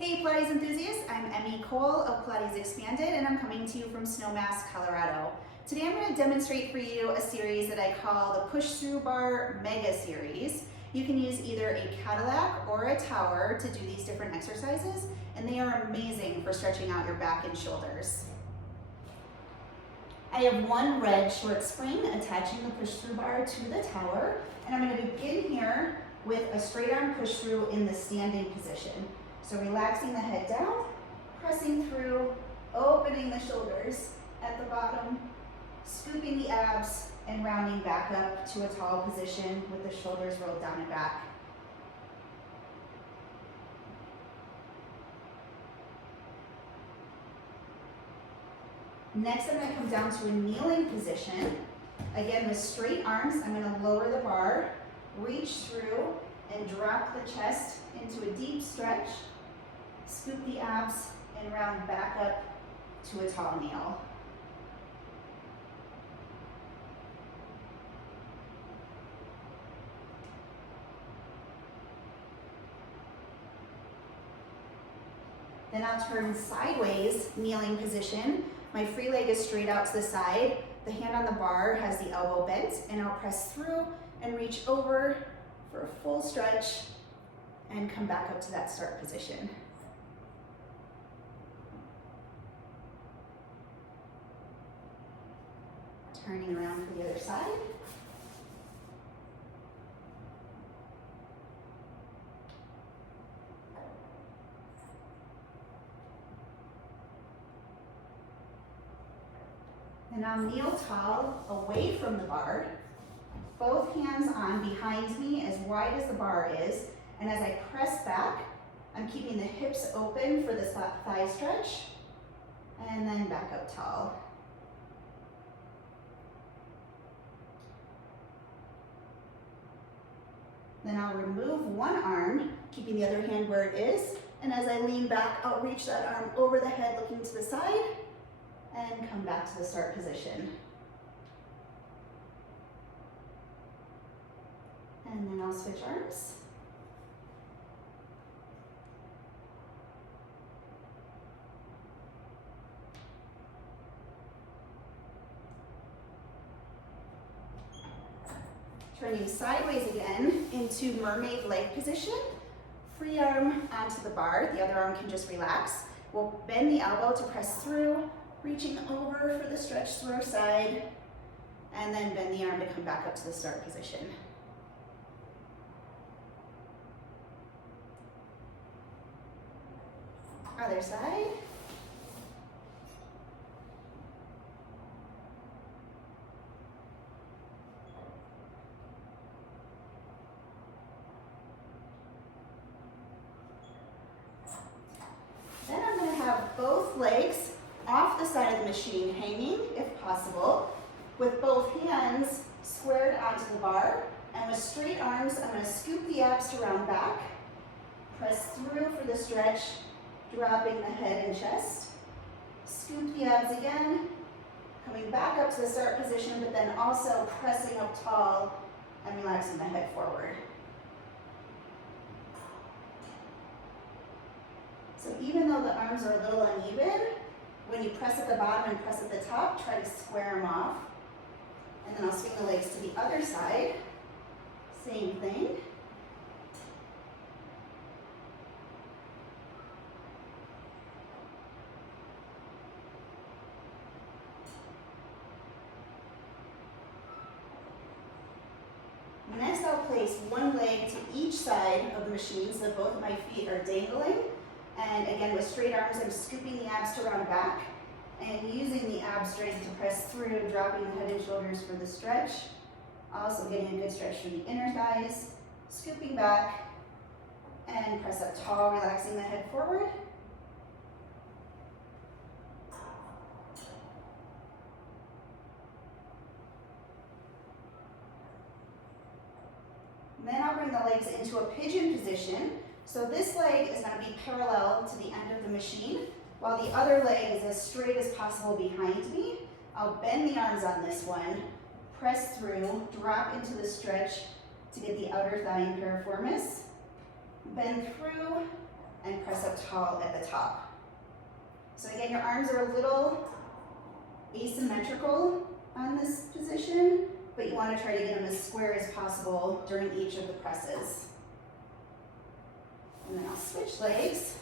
Hey Pilates enthusiasts, I'm Emmy Cole of Pilates Expanded and I'm coming to you from Snowmass, Colorado. Today I'm going to demonstrate for you a series that I call the Push Through Bar Mega Series. You can use either a Cadillac or a tower to do these different exercises, and they are amazing for stretching out your back and shoulders. I have one red short spring attaching the push through bar to the tower, and I'm going to begin here with a straight arm push through in the standing position. So relaxing the head down, pressing through, opening the shoulders at the bottom, scooping the abs, and rounding back up to a tall position with the shoulders rolled down and back. Next, I'm going to come down to a kneeling position. Again, with straight arms, I'm going to lower the bar, reach through, and drop the chest into a deep stretch. Scoop the abs and round back up to a tall kneel. Then I'll turn sideways, kneeling position. My free leg is straight out to the side. The hand on the bar has the elbow bent, and I'll press through and reach over for a full stretch and come back up to that start position. Turning around for the other side. And I'll kneel tall away from the bar, both hands on behind me as wide as the bar is, and as I press back, I'm keeping the hips open for the thigh stretch, and then back up tall. Then I'll remove one arm, keeping the other hand where it is, and as I lean back, I'll reach that arm over the head looking to the side, and come back to the start position. And then I'll switch arms. Turning sideways again into mermaid leg position. Free arm onto the bar, the other arm can just relax. We'll bend the elbow to press through, reaching over for the stretch through our side, and then bend the arm to come back up to the start position. Other side. Then I'm going to have both legs off the side of the machine, hanging if possible, with both hands squared onto the bar, and with straight arms, I'm going to scoop the abs to round back, press through for the stretch, dropping the head and chest, scoop the abs again, coming back up to the start position, but then also pressing up tall and relaxing the head forward. So even though the arms are a little uneven, when you press at the bottom and press at the top, try to square them off. And then I'll swing the legs to the other side. Same thing. Next, I'll place one leg to each side of the machine so that both of my feet are dangling. And again, with straight arms, I'm scooping the abs to round back and using the ab strength to press through, dropping the head and shoulders for the stretch. Also getting a good stretch through the inner thighs, scooping back and press up tall, relaxing the head forward. And then I'll bring the legs into a pigeon position. So this leg is going to be parallel to the end of the machine, while the other leg is as straight as possible behind me. I'll bend the arms on this one, press through, drop into the stretch to get the outer thigh and piriformis, bend through, and press up tall at the top. So again, your arms are a little asymmetrical on this position, but you want to try to get them as square as possible during each of the presses. And then I'll switch legs.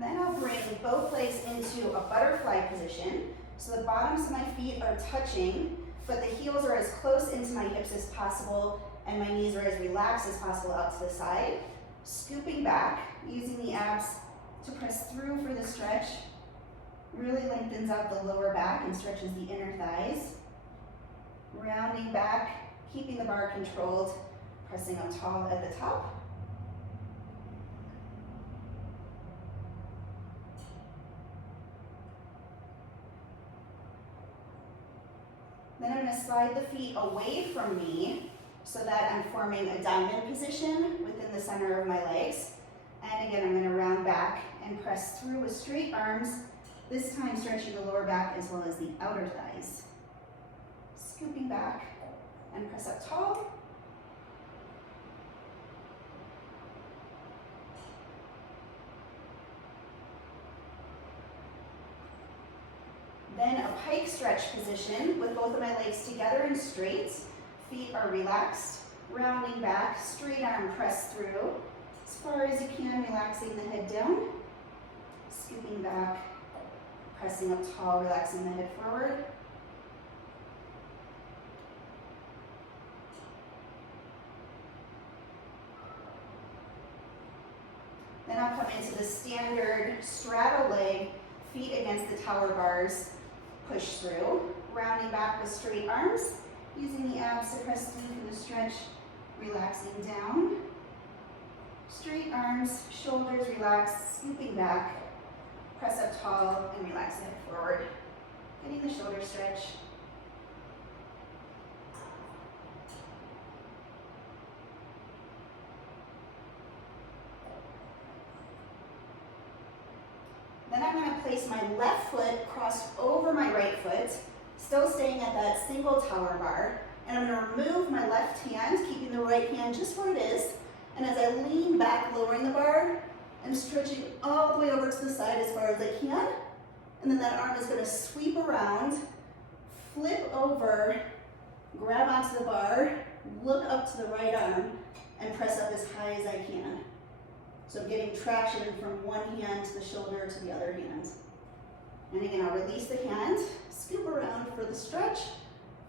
Then I'll bring both legs into a butterfly position. So the bottoms of my feet are touching, but the heels are as close into my hips as possible, and my knees are as relaxed as possible out to the side. Scooping back, using the abs to press through for the stretch. Really lengthens out the lower back and stretches the inner thighs. Rounding back, keeping the bar controlled, pressing up tall at the top. Then I'm going to slide the feet away from me so that I'm forming a diamond position within the center of my legs. And again, I'm going to round back and press through with straight arms, this time stretching the lower back as well as the outer thighs. Scooping back and press up tall. Then a pike stretch position with both of my legs together and straight. Feet are relaxed. Rounding back, straight arm press through. As far as you can, relaxing the head down. Scooping back, pressing up tall, relaxing the head forward. Then I'll come into the standard straddle leg, feet against the tower bars. Push through, rounding back with straight arms, using the abs to press through for the stretch, relaxing down. Straight arms, shoulders relaxed, scooping back, press up tall, and relax the head forward. Getting the shoulder stretch. Then I'm going to place my left foot crossed over my right foot, still staying at that single tower bar. And I'm going to remove my left hand, keeping the right hand just where it is. And as I lean back, lowering the bar, I'm stretching all the way over to the side as far as I can. And then that arm is going to sweep around, flip over, grab onto the bar, look up to the right arm, and press up as high as I can. So I'm getting traction from one hand to the shoulder to the other hand. And again, I'll release the hand, scoop around for the stretch,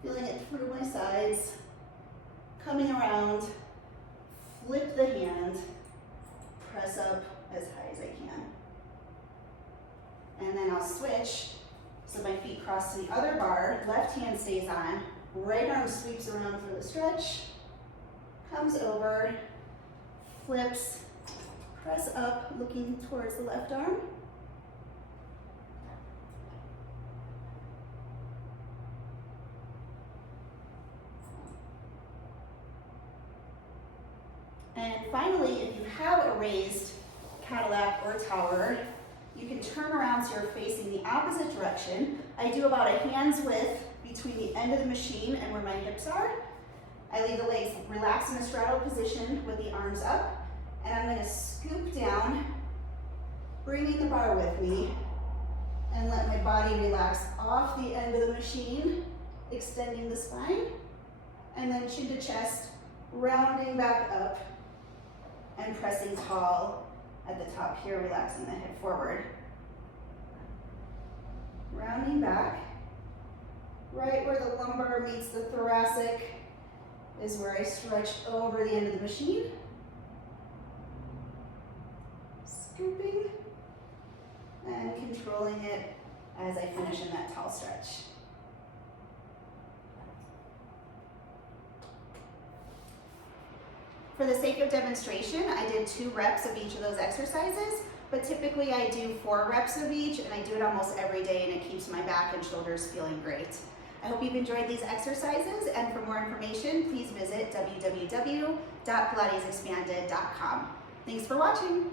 feeling it through my sides, coming around, flip the hand, press up as high as I can. And then I'll switch, so my feet cross to the other bar, left hand stays on, right arm sweeps around for the stretch, comes over, flips, press up, looking towards the left arm. And finally, if you have a raised Cadillac or tower, you can turn around so you're facing the opposite direction. I do about a hand's width between the end of the machine and where my hips are. I leave the legs relaxed in a straddle position with the arms up. And I'm going to scoop down, bringing the bar with me, and let my body relax off the end of the machine, extending the spine, and then chin to chest, rounding back up, and pressing tall at the top here, relaxing the head forward. Rounding back, right where the lumbar meets the thoracic is where I stretch over the end of the machine. Scooping and controlling it as I finish in that tall stretch. For the sake of demonstration, I did 2 reps of each of those exercises, but typically I do 4 reps of each, and I do it almost every day, and it keeps my back and shoulders feeling great. I hope you've enjoyed these exercises, and for more information, please visit www.pilatesexpanded.com. Thanks for watching.